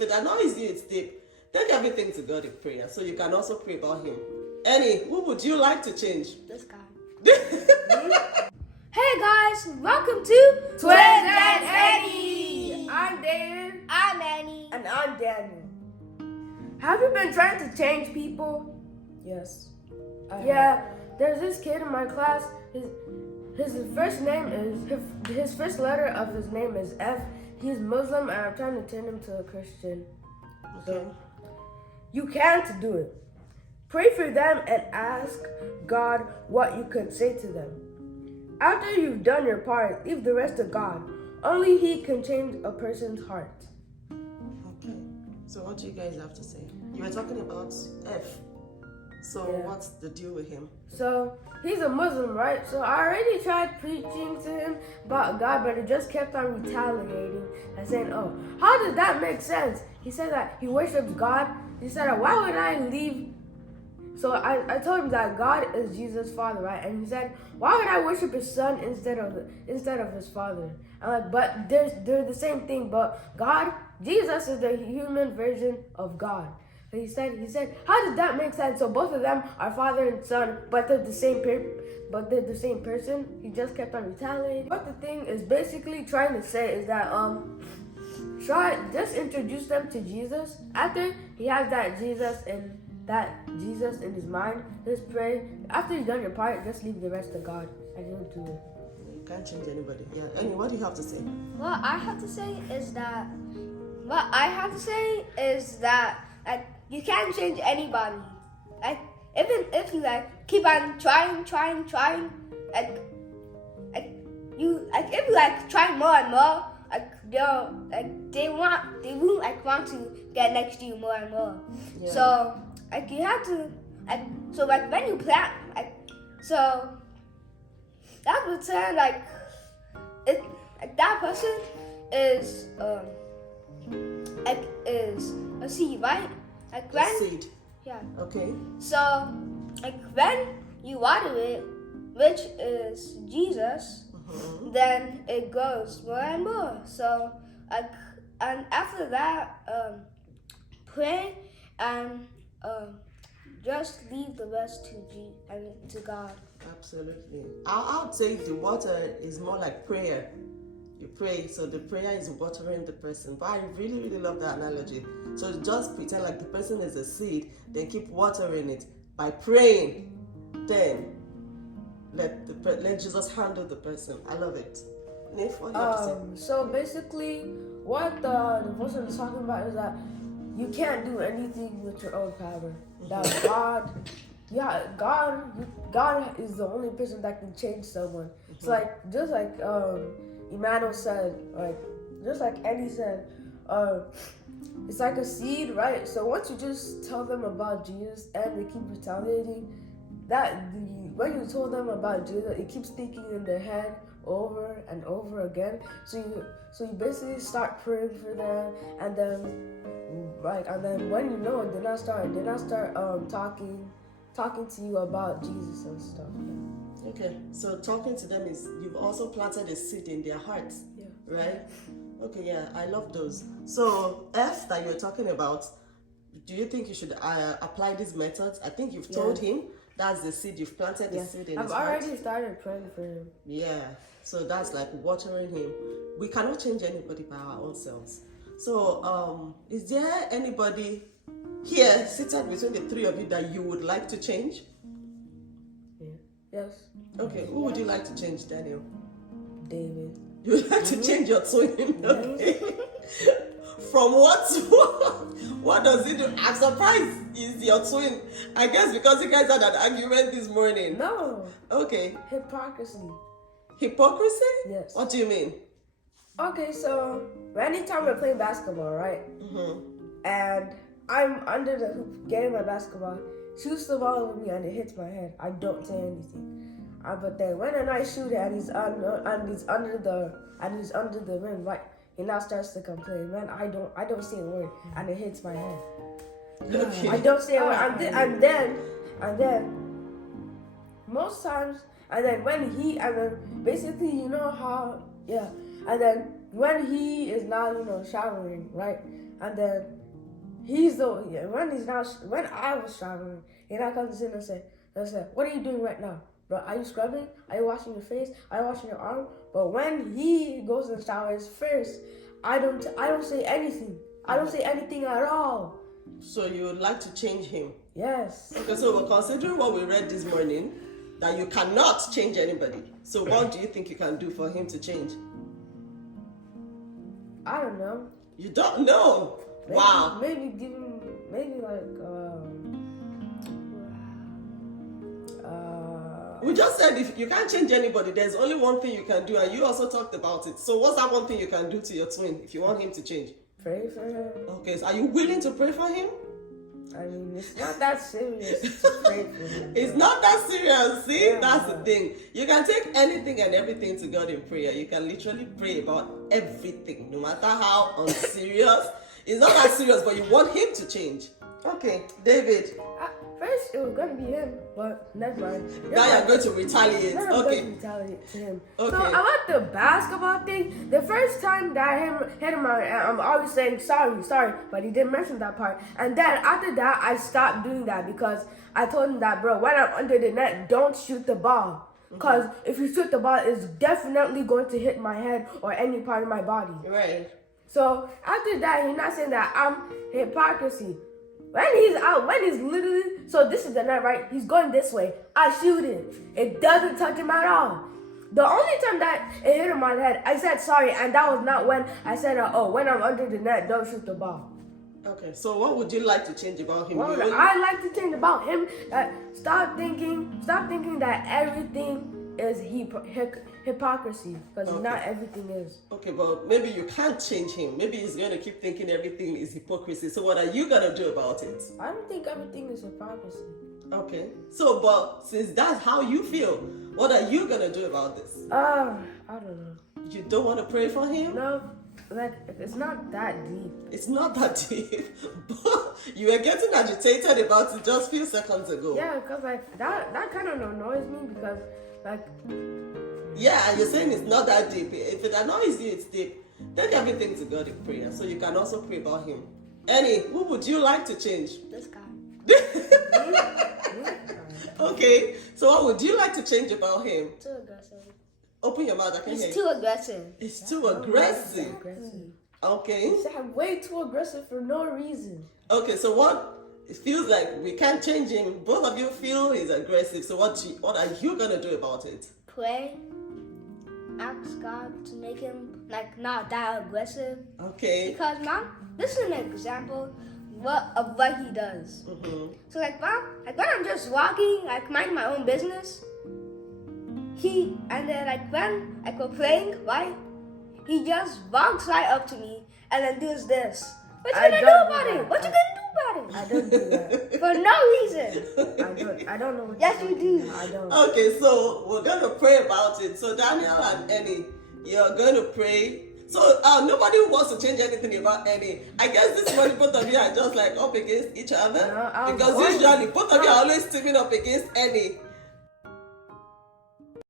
if it annoys you, it's deep. Take everything to God in prayer, so you can also pray about him. Annie, who would you like to change? This guy. Hey guys, welcome to Twinsandenny. I'm David. I'm Annie. And I'm Daniel. Have you been trying to change people? Yes. There's this kid in my class. His first name is his first letter of his name is F. He's Muslim, and I'm trying to turn him to a Christian. Okay. So you can't do it. Pray for them and ask God what you could say to them. After you've done your part, leave the rest to God. Only He can change a person's heart. Okay. So what do you guys have to say? You were talking about F. So what's the deal with him? So he's a Muslim, right? So I already tried preaching to him about God, but he just kept on retaliating and saying, "Oh, how does that make sense?" He said that he worships God. He said, "Why would I leave?" So I told him that God is Jesus' father, right? And he said, "Why would I worship his son instead of his father?" I'm like, "But they're the same thing. But God, Jesus is the human version of God." So he said, "How does that make sense? So both of them are father and son, but they're the same person." He just kept on retaliating. What the thing is basically trying to say is that just introduce them to Jesus. After he has that Jesus in his mind, just pray. After you've done your part, just leave the rest to God, and He'll do it. You can't change anybody. Yeah. Annie, what do you have to say? What I have to say is that you can't change anybody. Like even if you keep on trying, if you try more and more, they won't want to get next to you more and more. Yeah. So you have to when you plant so that would say that person is is a seed, right? A seed. Yeah. Okay. So when you water it, which is Jesus, then it grows more and more. So and after that, pray and just leave the rest to God. Absolutely. I would say the water is more like prayer. You pray, so the prayer is watering the person. But I really, really love that analogy. So just pretend like the person is a seed, then keep watering it by praying. Then let Jesus handle the person. I love it. Nif, what do you have to say? So basically, what the devotion is talking about is that you can't do anything with your own power. That God is the only person that can change someone. So just like Emmanuel said, just like Eddie said, it's like a seed, right? So once you just tell them about Jesus and they keep retaliating, when you told them about Jesus, it keeps thinking in their head over and over again. So you basically start praying for them, and then when you know it, then I start talking to you about Jesus and stuff. Okay, so talking to them is you've also planted a seed in their hearts, right? Okay, yeah, I love those. So F that you're talking about, do you think you should apply these methods? I think you've told him that's the seed, you've planted the seed in his heart. I've already started praying for him. Yeah, so that's like watering him. We cannot change anybody by our own selves. So is there anybody here seated between the three of you that you would like to change? Yes. Okay, who would you like to change, Daniel? David. You would like to change your twin? Okay. From what to what? What does he do? I'm surprised he's your twin. I guess because you guys had an argument this morning. No. Okay. Hypocrisy. Hypocrisy? Yes. What do you mean? Okay, so anytime we're playing basketball, right? And I'm under the hoop getting my basketball, shoots the ball over me and it hits my head. I don't say anything. But then when I shoot it and he's under the rim, right? He now starts to complain. Man, I don't say a word and it hits my head. Okay. I don't say a word. And then most times, and then basically, you know how, and then when he is now, showering, right? And then when I was showering, he now comes in and say, "What are you doing right now, bro? Are you scrubbing? Are you washing your face? Are you washing your arm?" But when he goes in the showers first, I don't say anything. I don't say anything at all. So you would like to change him? Yes. Okay, so we're considering what we read this morning, that you cannot change anybody. So what do you think you can do for him to change? I don't know. You don't know? Wow. Maybe give him, We just said if you can't change anybody, there's only one thing you can do, and you also talked about it. So what's that one thing you can do to your twin if you want him to change? pray for him. Okay, so are you willing to pray for him? I mean, it's not that serious to pray for him. It's not that serious. See, Yeah. that's the thing. You can take anything and everything to God in prayer. You can literally pray about everything, no matter how unserious. It's not that serious, but you want him to change. Okay, David. First, it was going to be him, but never mind. Now you're going to retaliate. Now I'm Okay. going to retaliate to him. Okay. So about the basketball thing, the first time that I hit him, I'm always saying sorry, but he didn't mention that part. And then after that, I stopped doing that because I told him that, bro, when I'm under the net, don't shoot the ball. Because if you shoot the ball, it's definitely going to hit my head or any part of my body. Right. So after that, he's not saying that I'm hypocrisy. When he's out, when he's literally, so this is the net, right? He's going this way. I shoot it. It doesn't touch him at all. The only time that it hit him on the head, I said sorry, and that was not when I said, when I'm under the net, don't shoot the ball. Okay, so what would you like to change about him? What would I like to change about him? Stop thinking that everything is hypocrisy, because not everything is. Okay, but maybe you can't change him. Maybe he's going to keep thinking everything is hypocrisy. So what are you going to do about it? I don't think everything is hypocrisy. Okay. So, but since that's how you feel, what are you going to do about this? I don't know. You don't want to pray for him? No, it's not that deep. It's not that deep, but you were getting agitated about it just a few seconds ago. Yeah, because that kind of annoys me because yeah, and you're saying it's not that deep. If it annoys you, it's deep. Take everything to God in prayer, so you can also pray about him. Annie, who would you like to change? This guy. Okay, so what would you like to change about him? Too aggressive. Open your mouth, I can hear He's you. too aggressive. It's too aggressive. Aggressive. Okay. He's way too aggressive for no reason. Okay, so what? It feels like we can't change him. Both of you feel he's aggressive. So what are you gonna do about it? Pray. Ask God to make him not that aggressive. Okay. Because mom, this is an example of what he does. Mm-hmm. So mom, when I'm just walking, mind my own business, and then when we're playing, right? He just walks right up to me and then does this. What you gonna do about it? What you gonna do about it? I don't do that. For no reason. I don't know what Yes, you do. I don't. Okay, so we're going to pray about it. So Daniel and Annie, you're going to pray. So nobody wants to change anything about Annie. I guess this morning both of you are just up against each other. No, because usually both of you are always teaming up against Annie.